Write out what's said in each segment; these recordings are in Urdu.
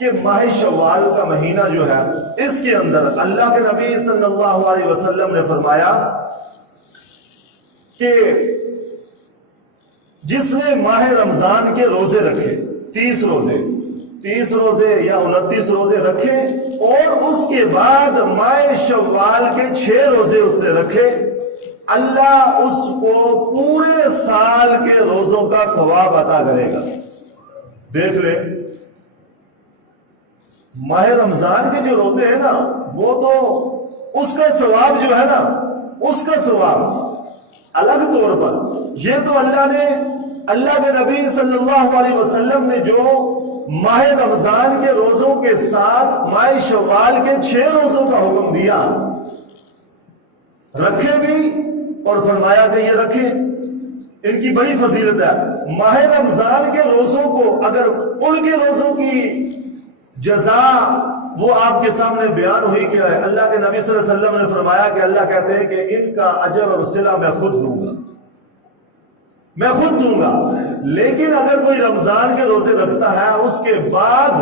کہ ماہ شوال کا مہینہ جو ہے اس کے اندر اللہ کے نبی صلی اللہ علیہ وسلم نے فرمایا کہ جس نے ماہ رمضان کے روزے رکھے 30 روزے یا 29 روزے رکھے اور اس کے بعد ماہ شوال کے 6 روزے اس نے رکھے، اللہ اس کو پورے سال کے روزوں کا ثواب عطا کرے گا۔ دیکھ لیں، ماہ رمضان کے جو روزے ہیں نا وہ تو اس کا ثواب جو ہے نا، اس کا ثواب الگ طور پر، یہ تو اللہ کے نبی صلی اللہ علیہ وسلم نے جو ماہ رمضان کے روزوں کے ساتھ ماہ شوال کے 6 روزوں کا حکم دیا، رکھے بھی اور فرمایا کہ یہ رکھے، ان کی بڑی فضیلت ہے۔ ماہ رمضان کے روزوں کو اگر ان کے روزوں کی جزا وہ آپ کے سامنے بیان ہوئی کیا ہے، اللہ کے نبی صلی اللہ علیہ وسلم نے فرمایا کہ اللہ کہتے ہیں کہ ان کا اجر اور صلہ میں خود دوں گا، لیکن اگر کوئی رمضان کے روزے رکھتا ہے اس کے بعد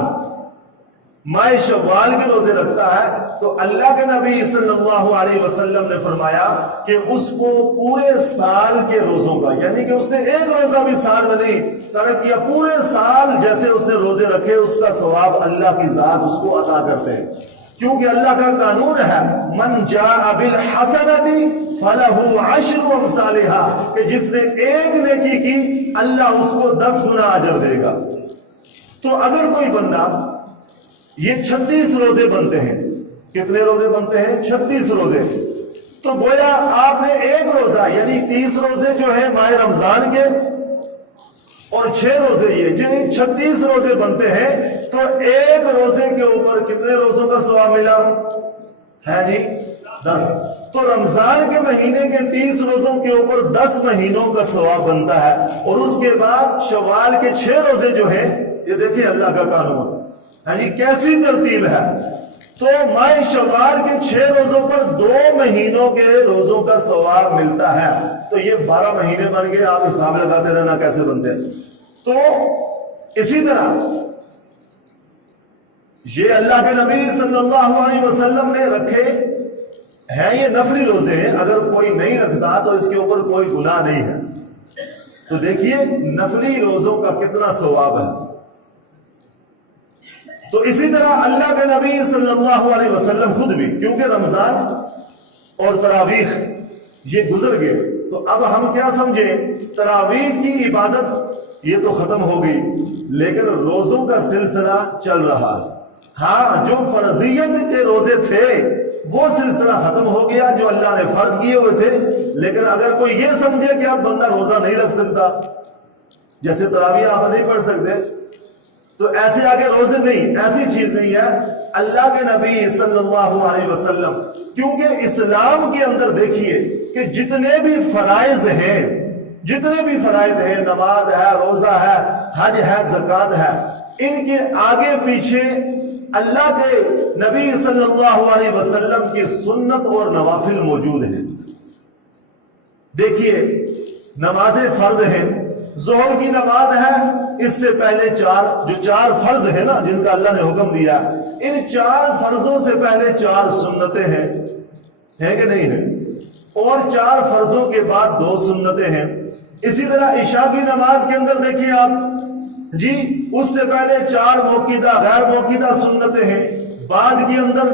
ماہ شوال کے روزے رکھتا ہے تو اللہ کے نبی صلی اللہ علیہ وسلم نے فرمایا کہ اس کو پورے سال کے روزوں کا، یعنی کہ اس نے ایک روزہ بھی سال میں نہیں ترک کیا، پورے سال جیسے اس نے روزے رکھے اس کا ثواب اللہ کی ذات اس کو عطا کرتے ہیں، کیونکہ اللہ کا قانون ہے من جاء بالحسنۃ فلہ عشر امثالھا، کہ جس نے ایک نیکی کی اللہ اس کو 10 گنا اجر دے گا۔ تو اگر کوئی بندہ، یہ 36 روزے بنتے ہیں، کتنے روزے بنتے ہیں؟ 36 روزے، تو گویا آپ نے ایک روزہ یعنی 30 روزے جو ہے ماہ رمضان کے اور 6 روزے یہ یعنی 36 روزے بنتے ہیں، تو ایک روزے کے اوپر کتنے روزوں کا ثواب ملا ہے جی؟ 10۔ تو رمضان کے مہینے کے 30 روزوں کے اوپر 10 مہینوں کا ثواب بنتا ہے، اور اس کے بعد شوال کے 6 روزے جو ہیں، یہ دیکھیں اللہ کا قانون یعنی کیسی ترتیب ہے۔ تو ماہ شوال کے 6 روزوں پر 2 مہینوں کے روزوں کا ثواب ملتا ہے، تو یہ 12 مہینے بن گئے، آپ حساب لگاتے رہنا کیسے بنتے ہیں۔ تو اسی طرح یہ اللہ کے نبی صلی اللہ علیہ وسلم نے رکھے ہیں، یہ نفلی روزے ہیں، اگر کوئی نہیں رکھتا تو اس کے اوپر کوئی گناہ نہیں ہے۔ تو دیکھیے نفلی روزوں کا کتنا ثواب ہے۔ تو اسی طرح اللہ کے نبی صلی اللہ علیہ وسلم خود بھی، کیونکہ رمضان اور تراویح یہ گزر گئے، تو اب ہم کیا سمجھیں، تراویح کی عبادت یہ تو ختم ہو گئی، لیکن روزوں کا سلسلہ چل رہا ہے۔ ہاں، جو فرضیت کے روزے تھے وہ سلسلہ ختم ہو گیا جو اللہ نے فرض کیے ہوئے تھے، لیکن اگر کوئی یہ سمجھے کہ اب بندہ روزہ نہیں رکھ سکتا، جیسے تراویح آپ نہیں پڑھ سکتے، تو ایسے آگے روزے نہیں، ایسی چیز نہیں ہے۔ اللہ کے نبی صلی اللہ علیہ وسلم، کیونکہ اسلام کے اندر دیکھیے کہ جتنے بھی فرائض ہیں، نماز ہے، روزہ ہے، حج ہے، زکوٰۃ ہے، ان کے آگے پیچھے اللہ کے نبی صلی اللہ علیہ وسلم کی سنت اور نوافل موجود ہیں۔ دیکھیے نمازیں فرض ہیں، ظہر کی نماز ہے، اس سے پہلے جو چار فرض ہیں نا جن کا اللہ نے حکم دیا، ان 4 فرضوں سے پہلے 4 سنتیں ہیں کہ نہیں ہیں، اور 4 فرضوں کے بعد 2 سنتیں ہیں۔ اسی طرح عشاء کی نماز کے اندر دیکھیے آپ جی، اس سے پہلے 4 موقدہ غیر موقدہ سنتیں ہیں، بعد کے اندر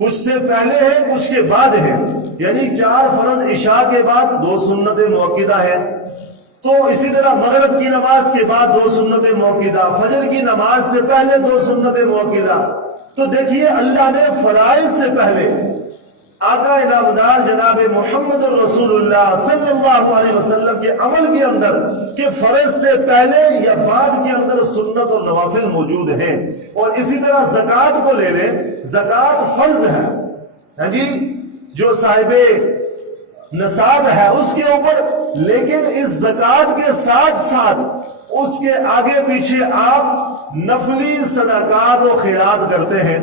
کچھ سے پہلے ہیں کچھ کے بعد ہیں، یعنی 4 فرض عشاء کے بعد 2 سنتیں موقدہ ہیں۔ تو اسی طرح مغرب کی نماز کے بعد 2 سنتیں موقدہ، فجر کی نماز سے پہلے 2 سنتیں موقدہ۔ تو دیکھیے اللہ نے فرائض سے پہلے آقا نامدار جناب محمد رسول اللہ صلی اللہ علیہ وسلم کے عمل کے اندر کہ فرض سے پہلے یا بعد کے اندر سنت اور نوافل موجود ہیں۔ اور اسی طرح زکوٰۃ کو لے لیں، زکوٰۃ فرض ہے ہاں جی، جو صاحب نصاب ہے اس کے اوپر، لیکن اس زکوٰۃ کے ساتھ ساتھ اس کے آگے پیچھے آپ نفلی صدقات و خیرات کرتے ہیں،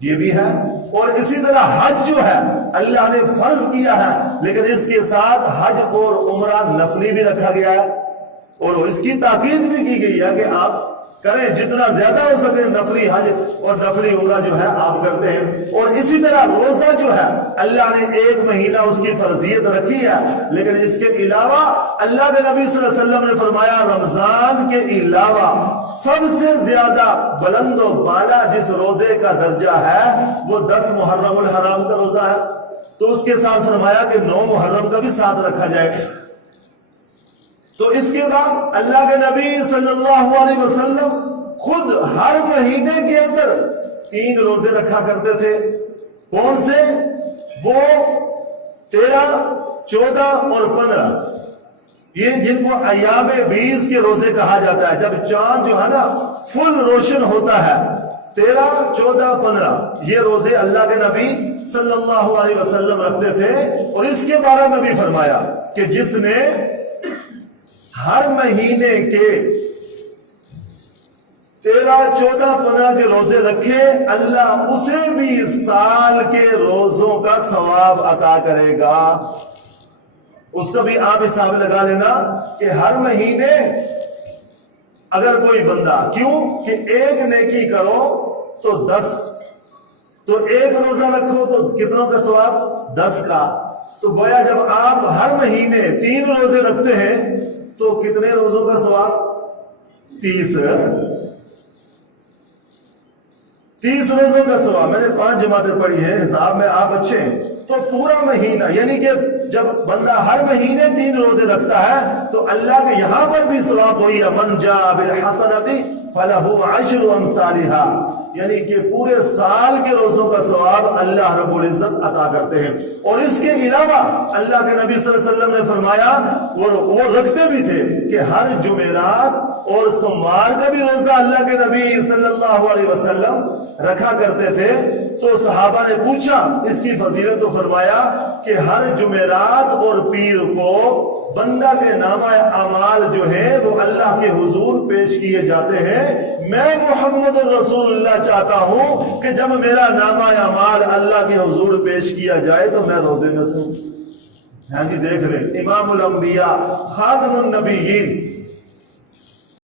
یہ بھی ہے۔ اور اسی طرح حج جو ہے اللہ نے فرض کیا ہے، لیکن اس کے ساتھ حج اور عمرہ نفلی بھی رکھا گیا ہے، اور اس کی تاکید بھی کی گئی ہے کہ آپ کریں جتنا زیادہ ہو سکے نفلی حج اور نفلی عمرہ جو ہے آپ کرتے ہیں. اور اسی طرح روزہ جو ہے اللہ نے 1 مہینہ اس کی فرضیت رکھی ہے، لیکن اس کے علاوہ اللہ کے نبی صلی اللہ علیہ وسلم نے فرمایا رمضان کے علاوہ سب سے زیادہ بلند و بالا جس روزے کا درجہ ہے وہ 10 محرم الحرام کا روزہ ہے. تو اس کے ساتھ فرمایا کہ 9 محرم کا بھی ساتھ رکھا جائے. تو اس کے بعد اللہ کے نبی صلی اللہ علیہ وسلم خود ہر مہینے کے اندر 3 روزے رکھا کرتے تھے. کون سے؟ وہ 13، 14 اور 15، یہ جن کو ایام 20 کے روزے کہا جاتا ہے. جب چاند جو ہے نا فل روشن ہوتا ہے 13، 14، 15 یہ روزے اللہ کے نبی صلی اللہ علیہ وسلم رکھتے تھے. اور اس کے بارے میں بھی فرمایا کہ جس نے ہر مہینے کے 13، 14، 15 کے روزے رکھے اللہ اسے بھی سال کے روزوں کا ثواب عطا کرے گا. اس کا بھی آپ حساب لگا لینا کہ ہر مہینے اگر کوئی بندہ، کیوں کہ 1 نیکی کرو تو 10، تو 1 روزہ رکھو تو کتنوں کا ثواب؟ 10 کا. تو گویا جب آپ ہر مہینے 3 روزے رکھتے ہیں تو کتنے روزوں کا ثواب؟ 30 روزوں کا ثواب. میں نے 5 جماعتیں پڑھی ہیں، حساب میں آپ اچھے ہیں. تو پورا مہینہ، یعنی کہ جب بندہ ہر مہینے 3 روزے رکھتا ہے تو اللہ کے یہاں پر بھی ثواب ہوئی ہے من جاء بالحسنۃ فلہ 10 امثالها، یعنی کہ پورے سال کے روزوں کا ثواب اللہ رب العزت عطا کرتے ہیں. اور اس کے علاوہ اللہ کے نبی صلی اللہ علیہ وسلم نے فرمایا وہ رکھتے بھی تھے کہ ہر جمعرات اور سوموار کا بھی روزہ اللہ کے نبی صلی اللہ علیہ وسلم رکھا کرتے تھے. تو صحابہ نے پوچھا اس کی فضیلت، تو فرمایا کہ ہر جمعرات اور پیر کو بندہ کے نامہ اعمال جو ہیں وہ اللہ کے حضور پیش کیے جاتے ہیں. میں محمد الرسول اللہ چاہتا ہوں کہ جب میرا نامہ اعمال اللہ کے حضور پیش کیا جائے تو میں روزے میں سے ہوں. ہاں جی دیکھ لیں، امام الانبیاء خاتم النبیین